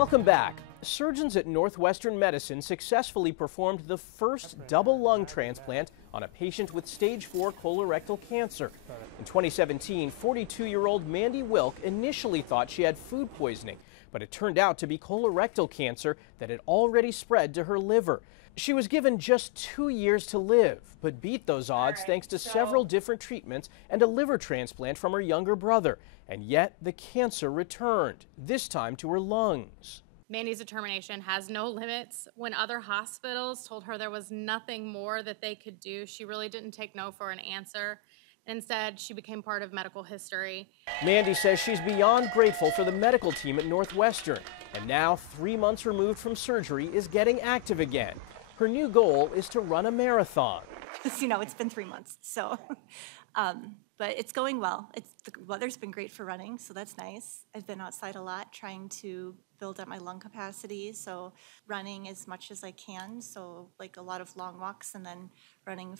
Welcome back. Surgeons at Northwestern Medicine successfully performed the first double lung transplant on a patient with stage 4 colorectal cancer. In 2017, 42-year-old Mandy Wilk initially thought she had food poisoning, but it turned out to be colorectal cancer that had already spread to her liver. She was given just 2 years to live, but beat those odds thanks to several different treatments and a liver transplant from her younger brother. And yet the cancer returned, this time to her lungs. Mandy's determination has no limits. When other hospitals told her there was nothing more that they could do, she really didn't take no for an answer. Instead, she became part of medical history. Mandy says she's beyond grateful for the medical team at Northwestern, and now, 3 months removed from surgery, is getting active again. Her new goal is to run a marathon. You know, it's been 3 months, so, but it's going well. The weather's been great for running, so that's nice. I've been outside a lot trying to build up my lung capacity, so running as much as I can, so like a lot of long walks and then running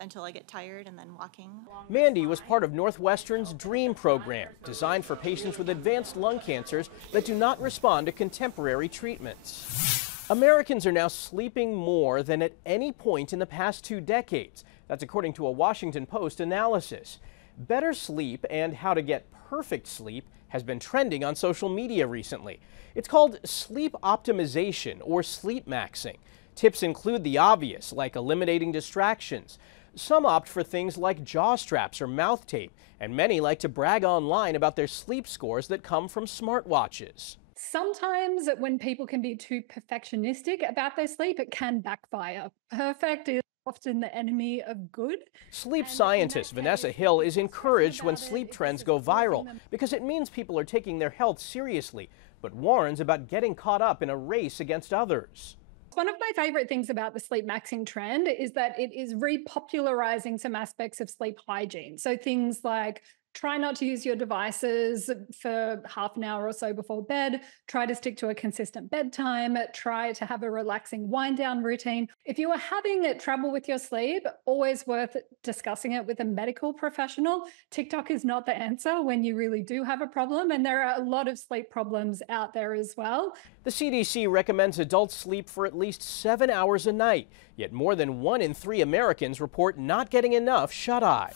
until I get tired and then walking. Mandy was part of Northwestern's DREAM program, designed for patients with advanced lung cancers that do not respond to contemporary treatments. Americans are now sleeping more than at any point in the past 2 decades. That's according to a Washington Post analysis. Better sleep and how to get perfect sleep has been trending on social media recently. It's called sleep optimization or sleep maxing. Tips include the obvious, like eliminating distractions. Some opt for things like jaw straps or mouth tape, and many like to brag online about their sleep scores that come from smartwatches. Sometimes when people can be too perfectionistic about their sleep, it can backfire. Perfect is often the enemy of good. Sleep scientist Vanessa Hill is encouraged when sleep trends go viral because it means people are taking their health seriously, but warns about getting caught up in a race against others. One of my favorite things about the sleep maxing trend is that it is repopularizing some aspects of sleep hygiene. So things like try not to use your devices for half an hour or so before bed. Try to stick to a consistent bedtime. Try to have a relaxing wind down routine. If you are having trouble with your sleep, always worth discussing it with a medical professional. TikTok is not the answer when you really do have a problem, and there are a lot of sleep problems out there as well. The CDC recommends adults sleep for at least 7 hours a night, yet more than 1 in 3 Americans report not getting enough shut-eye.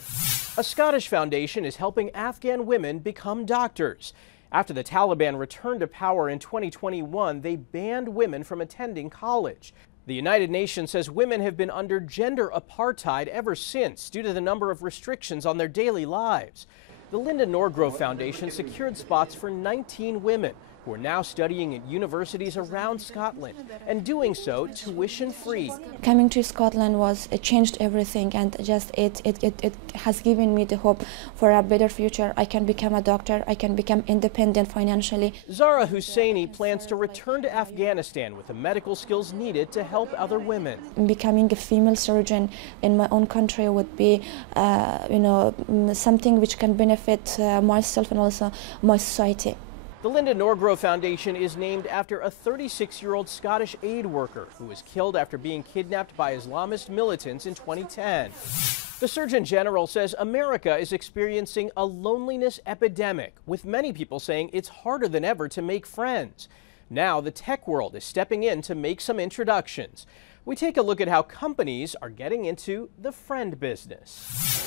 A Scottish foundation is helping Afghan women become doctors. After the Taliban returned to power in 2021, they banned women from attending college. The United Nations says women have been under gender apartheid ever since due to the number of restrictions on their daily lives. The Linda Norgrove Foundation secured spots for 19 women who are now studying at universities around Scotland, and doing so tuition-free. Coming to Scotland it changed everything, and just it has given me the hope for a better future. I can become a doctor, I can become independent financially. Zara Husseini plans to return to Afghanistan with the medical skills needed to help other women. Becoming a female surgeon in my own country would be, something which can benefit myself and also my society. The Linda Norgrove Foundation is named after a 36-year-old Scottish aid worker who was killed after being kidnapped by Islamist militants in 2010. The Surgeon General says America is experiencing a loneliness epidemic, with many people saying it's harder than ever to make friends. Now the tech world is stepping in to make some introductions. We take a look at how companies are getting into the friend business.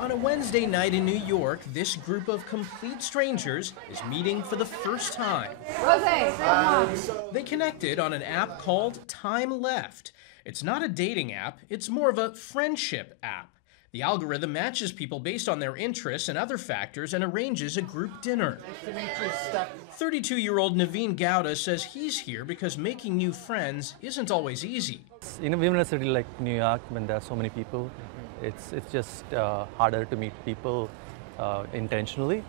On a Wednesday night in New York, this group of complete strangers is meeting for the first time. They connected on an app called Time Left. It's not a dating app, it's more of a friendship app. The algorithm matches people based on their interests and other factors and arranges a group dinner. 32-year-old Naveen Gowda says he's here because making new friends isn't always easy. Even in a city like New York, when there are so many people, it's just harder to meet people intentionally.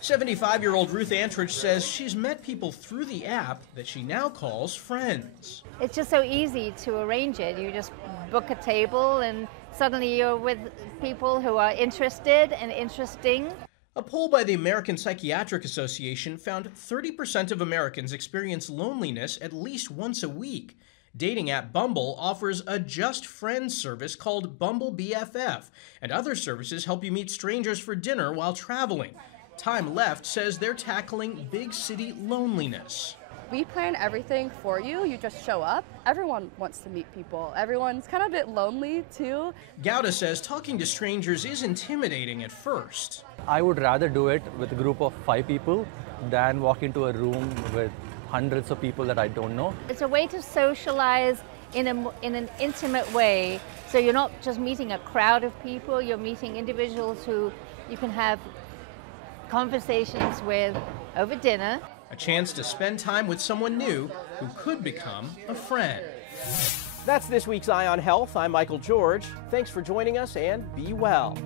75-year-old Ruth Antridge says she's met people through the app that she now calls friends. It's just so easy to arrange it. You just book a table and suddenly you're with people who are interested and interesting. A poll by the American Psychiatric Association found 30% of Americans experience loneliness at least once a week. Dating app Bumble offers a Just Friends service called Bumble BFF, and other services help you meet strangers for dinner while traveling. Time Left says they're tackling big city loneliness. We plan everything for you. You just show up. Everyone wants to meet people. Everyone's kind of a bit lonely too. Gowda says talking to strangers is intimidating at first. I would rather do it with a group of 5 people than walk into a room with hundreds of people that I don't know. It's a way to socialize in an intimate way. So you're not just meeting a crowd of people, you're meeting individuals who you can have conversations with over dinner. A chance to spend time with someone new who could become a friend. That's this week's Eye on Health. I'm Michael George. Thanks for joining us and be well.